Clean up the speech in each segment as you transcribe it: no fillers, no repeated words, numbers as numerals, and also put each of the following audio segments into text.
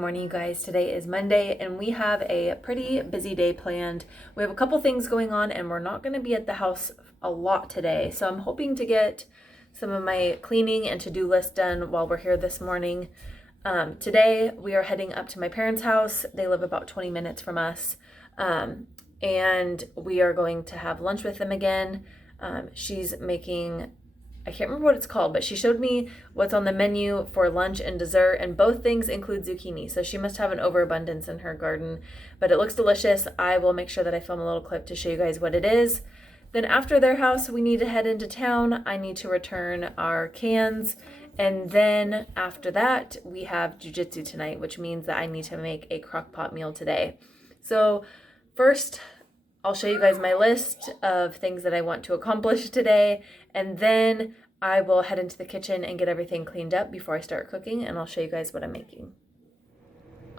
morning, you guys. Today is Monday and we have a pretty busy day planned. We have a couple things going on and we're not going to be at the house a lot today. So I'm hoping to get some of my cleaning and to-do list done while we're here this morning. Today we are heading up to my parents' house. They live about 20 minutes from us. And we are going to have lunch with them again. She's making, I can't remember what it's called, but she showed me what's on the menu for lunch and dessert, and both things include zucchini. So she must have an overabundance in her garden, but it looks delicious. I will make sure that I film a little clip to show you guys what it is. Then after their house, we need to head into town. I need to return our cans. And then after that, we have jujitsu tonight, which means that I need to make a crock pot meal today. So first, I'll show you guys my list of things that I want to accomplish today, and then I will head into the kitchen and get everything cleaned up before I start cooking, and I'll show you guys what I'm making.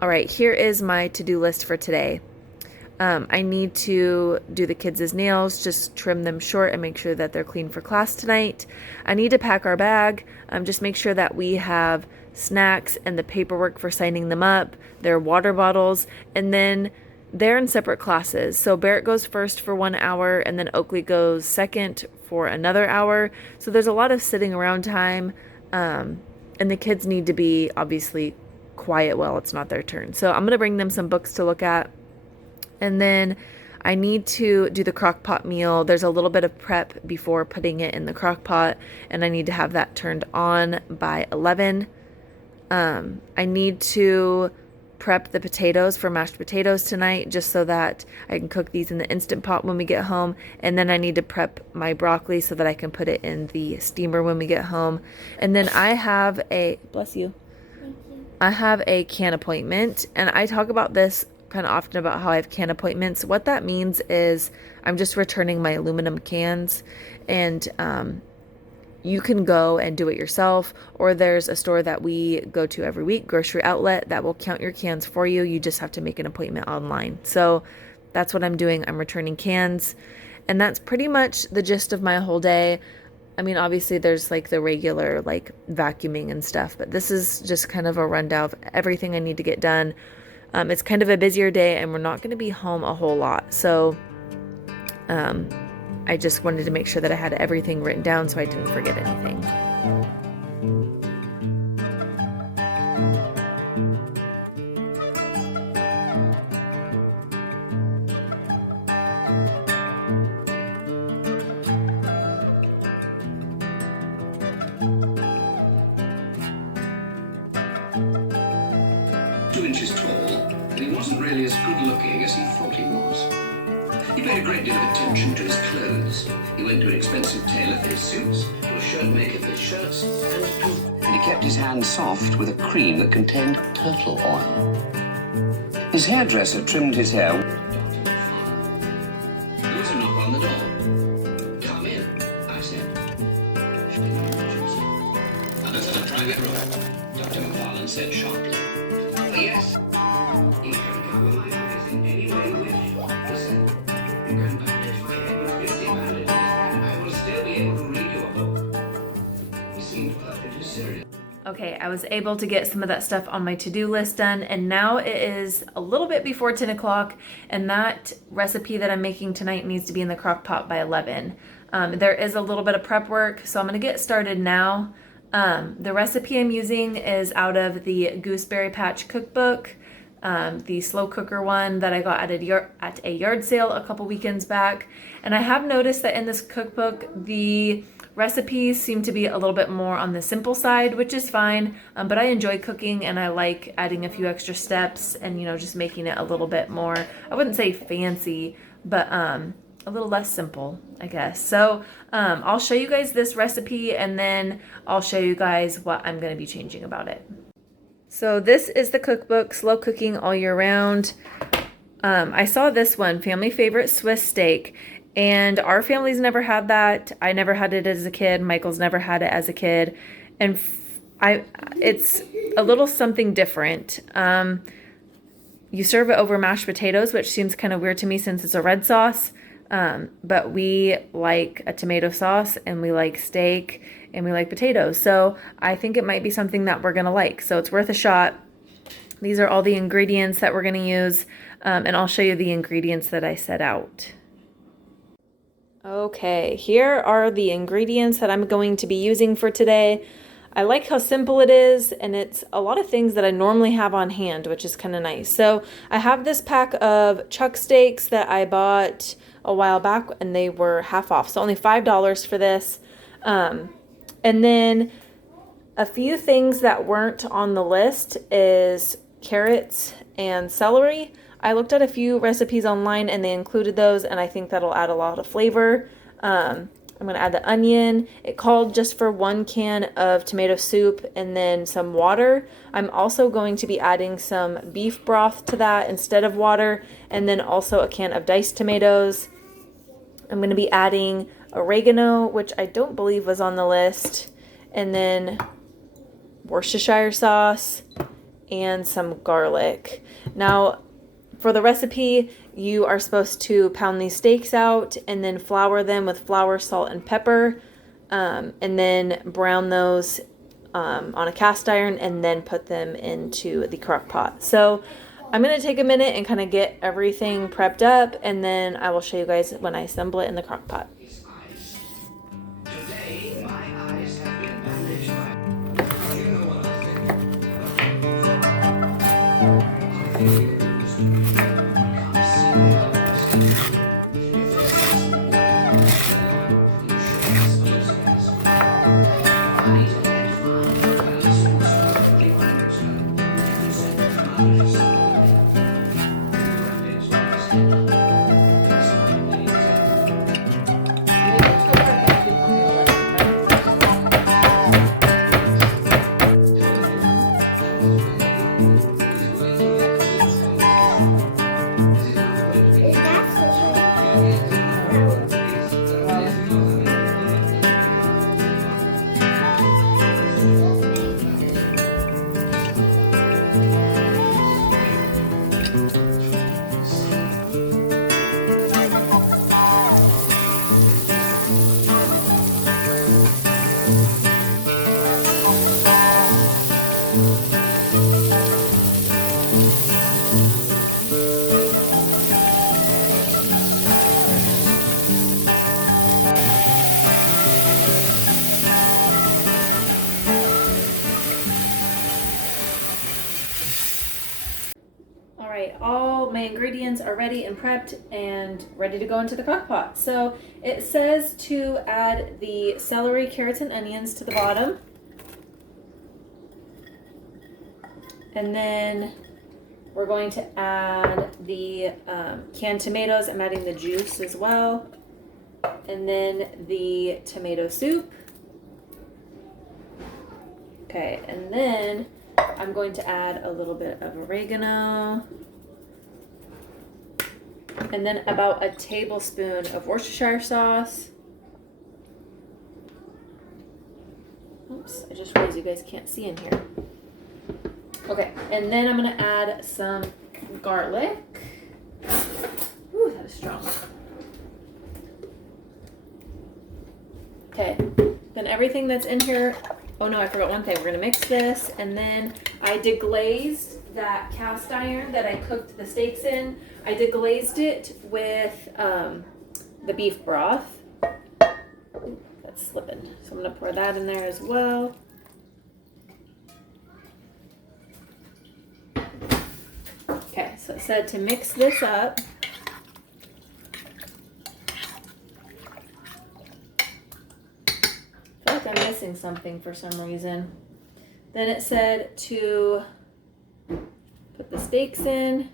All right, here is my to-do list for today. I need to do the kids' nails, just trim them short and make sure that they're clean for class tonight. I need to pack our bag, just make sure that we have snacks and the paperwork for signing them up, their water bottles, and then they're in separate classes. So Barrett goes first for 1 hour and then Oakley goes second for another hour. So there's a lot of sitting around time. And the kids need to be obviously quiet while it's not their turn. So I'm going to bring them some books to look at. And then I need to do the crock pot meal. There's a little bit of prep before putting it in the crock pot, and I need to have that turned on by 11. I need to prep the potatoes for mashed potatoes tonight, just so that I can cook these in the Instant Pot when we get home. And then I need to prep my broccoli so that I can put it in the steamer when we get home. And then I have a, bless you, I have a can appointment, and I talk about this kind of often about how I have can appointments. What that means is I'm just returning my aluminum cans, and you can go and do it yourself, or there's a store that we go to every week, Grocery Outlet, that will count your cans for you. You just have to make an appointment online. So that's what I'm doing. I'm returning cans, and that's pretty much the gist of my whole day. I mean, obviously there's like the regular like vacuuming and stuff, but this is just kind of a rundown of everything I need to get done. It's kind of a busier day and we're not going to be home a whole lot. So I just wanted to make sure that I had everything written down so I didn't forget anything. Soft with a cream that contained turtle oil. His hairdresser trimmed his hair. There was a knock on the door. Come in, I said. Others in a private room, Dr. McFarlane said sharply. Oh, yes. You can cover my eyes in any way you wish, he said. You're going back to your hair 50 minutes, and I will still be able to read your book. He seemed perfectly serious. Okay, I was able to get some of that stuff on my to-do list done, and now it is a little bit before 10 o'clock, and that recipe that I'm making tonight needs to be in the crock pot by 11. There is a little bit of prep work, so I'm going to get started now. The recipe I'm using is out of the Gooseberry Patch cookbook, the slow cooker one that I got at a yard sale a couple weekends back. And I have noticed that in this cookbook, the recipes seem to be a little bit more on the simple side, which is fine, but I enjoy cooking and I like adding a few extra steps and, you know, just making it a little bit more, I wouldn't say fancy, but a little less simple, I guess. So I'll show you guys this recipe and then I'll show you guys what I'm going to be changing about it. So this is the cookbook, Slow Cooking All Year Round. I saw this one, Family Favorite Swiss Steak, and our family's never had that. I never had it as a kid. Michael's never had it as a kid. And it's a little something different. You serve it over mashed potatoes, which seems kind of weird to me since it's a red sauce. But we like a tomato sauce and we like steak and we like potatoes. So I think it might be something that we're going to like. So it's worth a shot. These are all the ingredients that we're going to use, and I'll show you the ingredients that I set out. Okay, here are the ingredients that I'm going to be using for today. I like how simple it is, and it's a lot of things that I normally have on hand, which is kind of nice. So I have this pack of chuck steaks that I bought a while back, and they were half off, so only $5 for this. And then a few things that weren't on the list is carrots and celery. I looked at a few recipes online and they included those, and I think that'll add a lot of flavor. I'm going to add the onion. It called just for 1 can of tomato soup and then some water. I'm also going to be adding some beef broth to that instead of water, and then also a can of diced tomatoes. I'm going to be adding oregano, which I don't believe was on the list, and then Worcestershire sauce and some garlic. Now, for the recipe, you are supposed to pound these steaks out and then flour them with flour, salt, and pepper, and then brown those on a cast iron and then put them into the crock pot. So I'm going to take a minute and kind of get everything prepped up, and then I will show you guys when I assemble it in the crock pot. Today, my eyes have been bandaged by... You know what I think? All my ingredients are ready and prepped and ready to go into the crock pot. So it says to add the celery, carrots, and onions to the bottom. And then we're going to add the canned tomatoes. I'm adding the juice as well. And then the tomato soup. Okay, and then I'm going to add a little bit of oregano. And then about a tablespoon of Worcestershire sauce. Oops, I just realized you guys can't see in here. Okay, and then I'm gonna add some garlic. Ooh, that is strong. Okay, then everything that's in here, oh no, I forgot one thing. We're gonna mix this, and then I deglazed that cast iron that I cooked the steaks in. I deglazed it with the beef broth. Ooh, that's slipping. So I'm gonna pour that in there as well. Okay, so it said to mix this up. I feel like I'm missing something for some reason. Then it said to put the steaks in.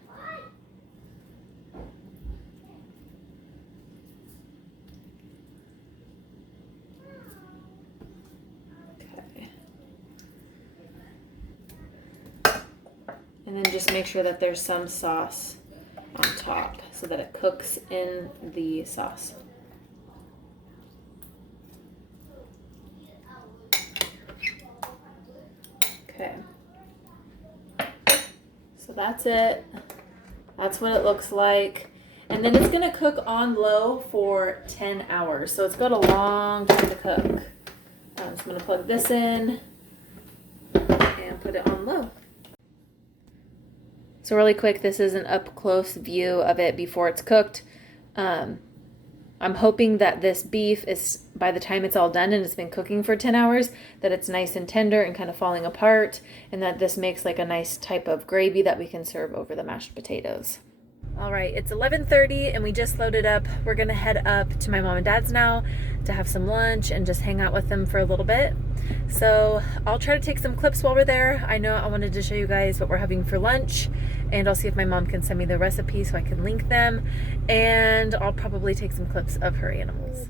And then just make sure that there's some sauce on top so that it cooks in the sauce. Okay. So that's it. That's what it looks like. And then it's gonna cook on low for 10 hours. So it's got a long time to cook. So I'm gonna plug this in and put it on low. So really quick, this is an up close view of it before it's cooked. I'm hoping that this beef is, by the time it's all done and it's been cooking for 10 hours, that it's nice and tender and kind of falling apart, and that this makes like a nice type of gravy that we can serve over the mashed potatoes. All right, it's 11:30 and we just loaded up. We're gonna head up to my mom and dad's now to have some lunch and just hang out with them for a little bit. So I'll try to take some clips while we're there. I know I wanted to show you guys what we're having for lunch, and I'll see if my mom can send me the recipe so I can link them, and I'll probably take some clips of her animals.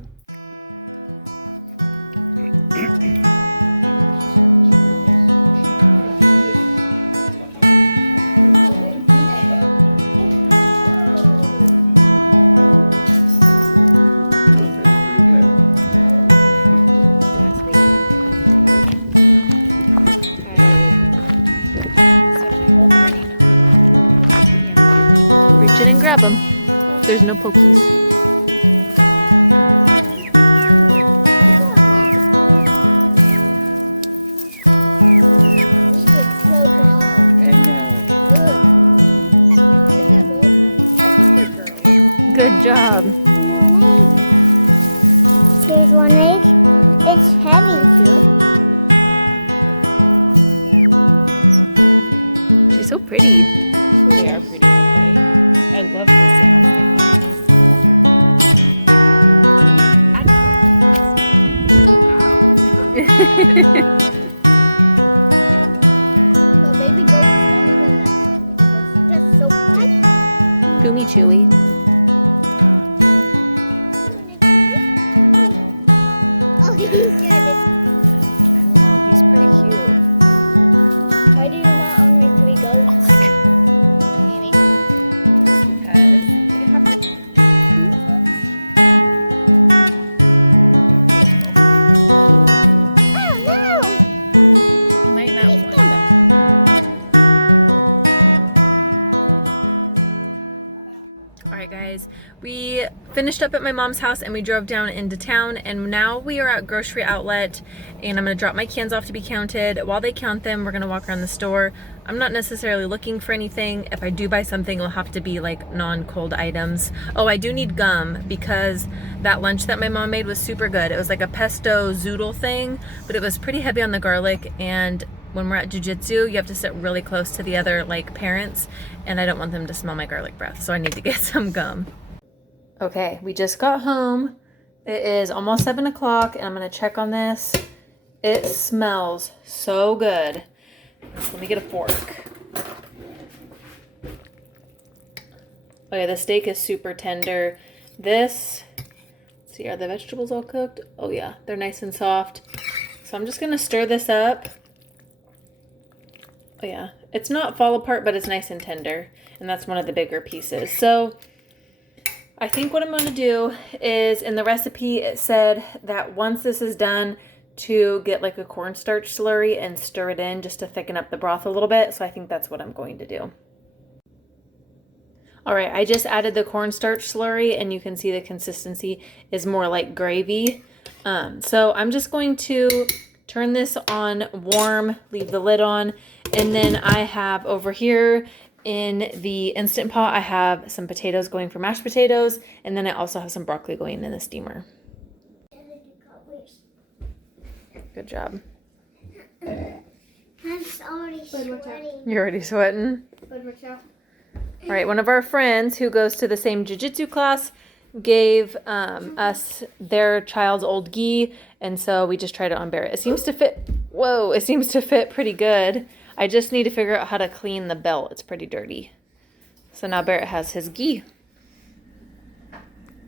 Finished up at my mom's house and we drove down into town, and now we are at grocery outlet, and I'm gonna drop my cans off to be counted. While they count them, we're gonna walk around the store. I'm not necessarily looking for anything. If I do buy something, it'll have to be like non-cold items. Oh, I do need gum because that lunch that my mom made was super good. It was like a pesto zoodle thing, but it was pretty heavy on the garlic, and when we're at jiu-jitsu, you have to sit really close to the other like parents, and I don't want them to smell my garlic breath, so I need to get some gum. Okay, we just got home. It is almost 7 o'clock, and I'm gonna check on this. It smells so good. Let me get a fork. Okay, the steak is super tender. This, let's see, are the vegetables all cooked? Oh yeah, they're nice and soft. So I'm just gonna stir this up. Oh yeah, it's not fall apart, but it's nice and tender, and that's one of the bigger pieces. So I think what I'm going to do is, in the recipe it said that once this is done, to get like a cornstarch slurry and stir it in just to thicken up the broth a little bit. So I think that's what I'm going to do. All right, I just added the cornstarch slurry, and you can see the consistency is more like gravy. So I'm just going to turn this on warm, leave the lid on, and then I have over here in the Instant Pot, I have some potatoes going for mashed potatoes, and then I also have some broccoli going in the steamer. Good job. I'm already sweating. You're already sweating? All right, one of our friends who goes to the same jiu-jitsu class gave us their child's old gi, and so we just tried it on Barrett. It seems to fit. Whoa, it seems to fit pretty good. I just need to figure out how to clean the belt. It's pretty dirty. So now Barrett has his gi.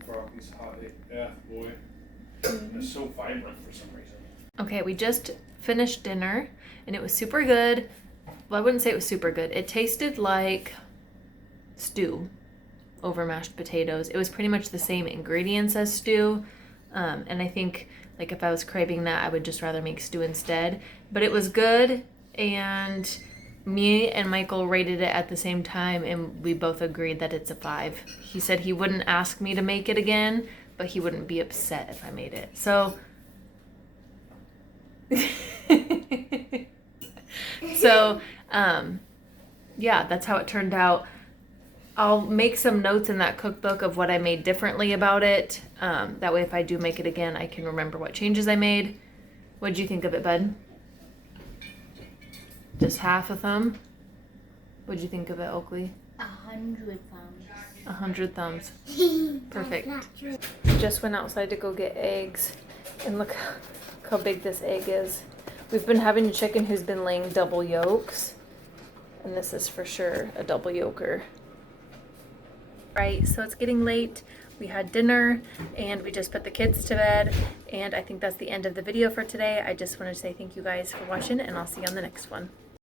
Broccoli's hot AF, boy. It's so vibrant for some reason. Okay, we just finished dinner, and it was super good. Well, I wouldn't say it was super good. It tasted like stew over mashed potatoes. It was pretty much the same ingredients as stew. And I think like if I was craving that, I would just rather make stew instead. But it was good. And me and Michael rated it at the same time, and we both agreed that it's a 5. He said he wouldn't ask me to make it again, but he wouldn't be upset if I made it. So, yeah, that's how it turned out. I'll make some notes in that cookbook of what I made differently about it. That way if I do make it again, I can remember what changes I made. What'd you think of it, bud? Just half a thumb? What'd you think of it, Oakley? 100 thumbs. 100 thumbs. Perfect. That's not true. Just went outside to go get eggs. And look how big this egg is. We've been having a chicken who's been laying double yolks. And this is for sure a double yolker. Right, so it's getting late. We had dinner and we just put the kids to bed. And I think that's the end of the video for today. I just want to say thank you guys for watching and I'll see you on the next one.